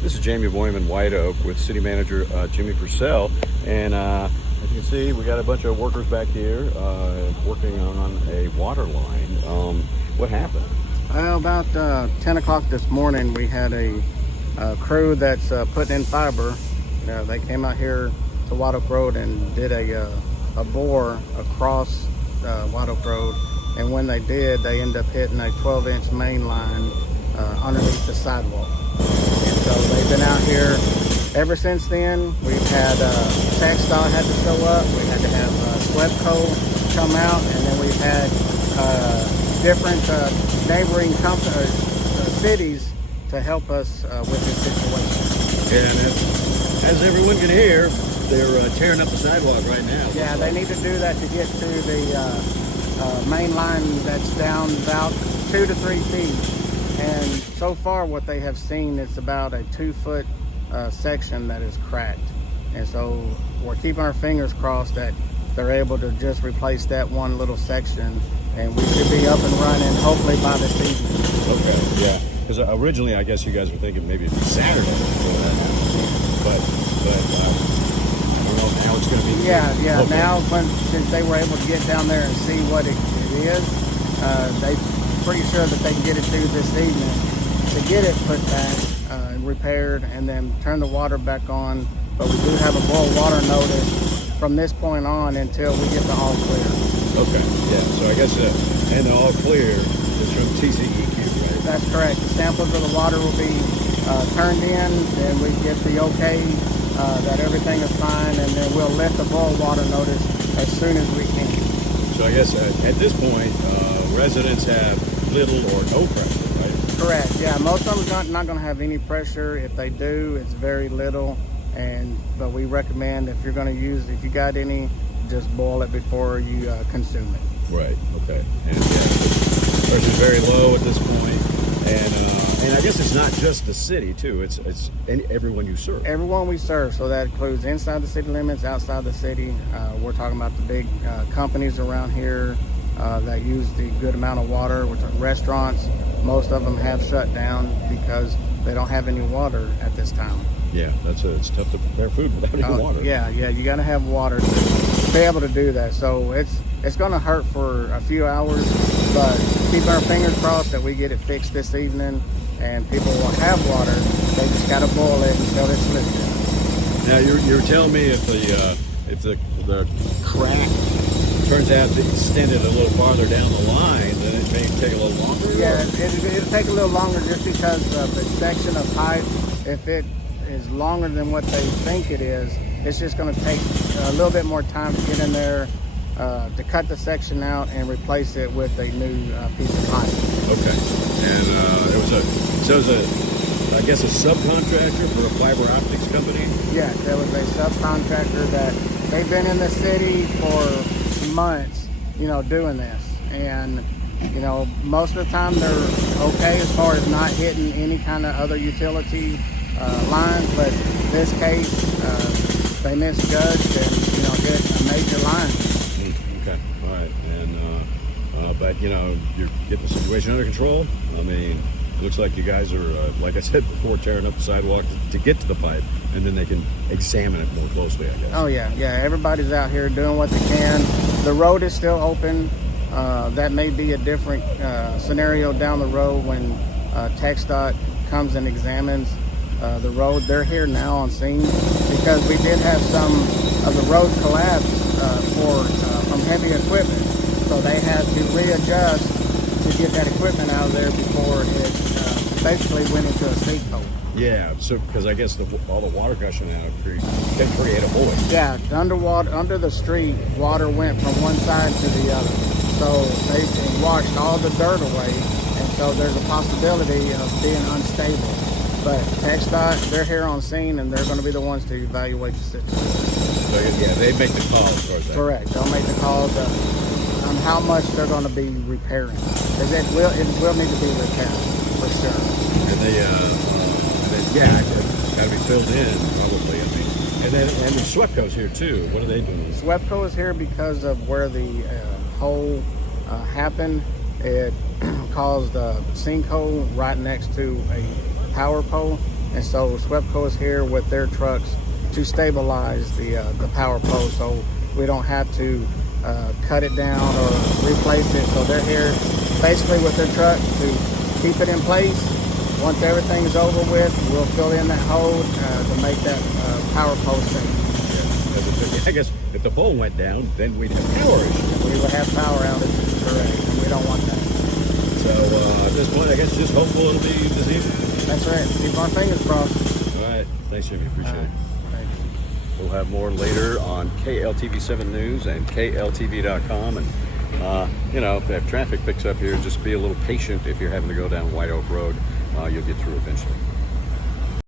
This is Jamie Boyman, White Oak, with City Manager Jimmy Purcell. And as you can see, we got a bunch of workers back here working on a water line. What happened? Well, about 10 o'clock this morning, we had a crew that's putting in fiber. They came out here to White Oak Road and did a bore across White Oak Road. And when they did, they ended up hitting a 12-inch main line underneath the sidewalk. And so they've been out here ever since then. We've had TxDOT had to show up. We had to have SWEPCO come out, and then we've had different neighboring cities to help us with this situation. And as everyone can hear, they're tearing up the sidewalk right now. Yeah, they need to do that to get to the main line that's down about 2 to 3 feet. And so far what they have seen is about a 2-foot section that is cracked. And so we're keeping our fingers crossed that they're able to just replace that one little section, and we should be up and running hopefully by this evening. Okay, yeah. Because originally I guess you guys were thinking maybe it'd be Saturday before that happened. But I don't know, now it's going to be... Yeah, okay. Now since they were able to get down there and see what it is, they pretty sure that they can get it through this evening to get it put back and repaired and then turn the water back on. But we do have a boil water notice from this point on until we get the all clear. Okay, yeah, so I guess and the all clear is from TCEQ, right? That's correct. The samples of the water will be turned in, and we get the okay that everything is fine, and then we'll let the boil water notice as soon as we can. So I guess at this point, residents have little or no pressure, right? Correct. Yeah, most of them are not going to have any pressure. If they do, it's very little. But we recommend if you're going to use, if you got any, just boil it before you consume it. Right. Okay. And yeah, pressure's very low at this point, and I guess it's not just the city too. It's everyone you serve. Everyone we serve. So that includes inside the city limits, outside the city. We're talking about the big companies around here that use the good amount of water, which are restaurants. Most of them have shut down because they don't have any water at this time. Yeah, it's tough to prepare food without any water. Yeah, you got to have water to be able to do that. So it's going to hurt for a few hours, but keep our fingers crossed that we get it fixed this evening and people will have water. They just got to boil it until it's lifted. Now you're telling me if the crack turns out to extend it a little farther down the line, then it may take a little longer? Yeah, it'll take a little longer just because of the section of pipe. If it is longer than what they think it is, it's just going to take a little bit more time to get in there to cut the section out and replace it with a new piece of pipe. Okay. And it was I guess a subcontractor for a fiber optics company? Yeah, there was a subcontractor that they've been in the city for months, doing this. And, most of the time they're okay as far as not hitting any kind of other utility lines, but in this case, they misjudged and, hit a major line. Okay, all right. And, but, you're getting the situation under control. I mean, it looks like you guys are, like I said before, tearing up the sidewalk to get to the pipe, and then they can examine it more closely, I guess. Oh, yeah. Everybody's out here doing what they can. The road is still open. That may be a different scenario down the road when TxDOT comes and examines the road. They're here now on scene because we did have some of the road collapse from heavy equipment. So they had to readjust to get that equipment out of there before it basically went into a sinkhole. Yeah, so because I guess all the water gushing out of the creek can create a void. Yeah, under the street, water went from one side to the other. So they washed all the dirt away, and so there's a possibility of being unstable. But TxDOT, they're here on scene, and they're going to be the ones to evaluate the situation. So yeah, they make the call as far as that. Correct. They'll make the calls on how much they're going to be repairing. Because it will need to be repaired for sure. And got to be filled in probably. I mean, and the SWEPCO's here too. What are they doing? SWEPCO is here because of where the hole happened. It caused a sinkhole right next to a power pole, And so SWEPCO is here with their trucks to stabilize the power pole, so we don't have to cut it down or replace it. So they're here basically with their truck to keep it in place. Once everything is over with, we'll fill in that hole to make that power pole safe. I guess if the pole went down, then we'd have power issues. We would have power outages, correct, and we don't want that. So at this point, I guess just hopeful it'll be this evening. That's right. Keep our fingers crossed. All right. Thanks, Jimmy. Appreciate it. Thanks. We'll have more later on KLTV7 News and KLTV.com. And, you know, if traffic picks up here, just be a little patient if you're having to go down White Oak Road. You'll get through eventually.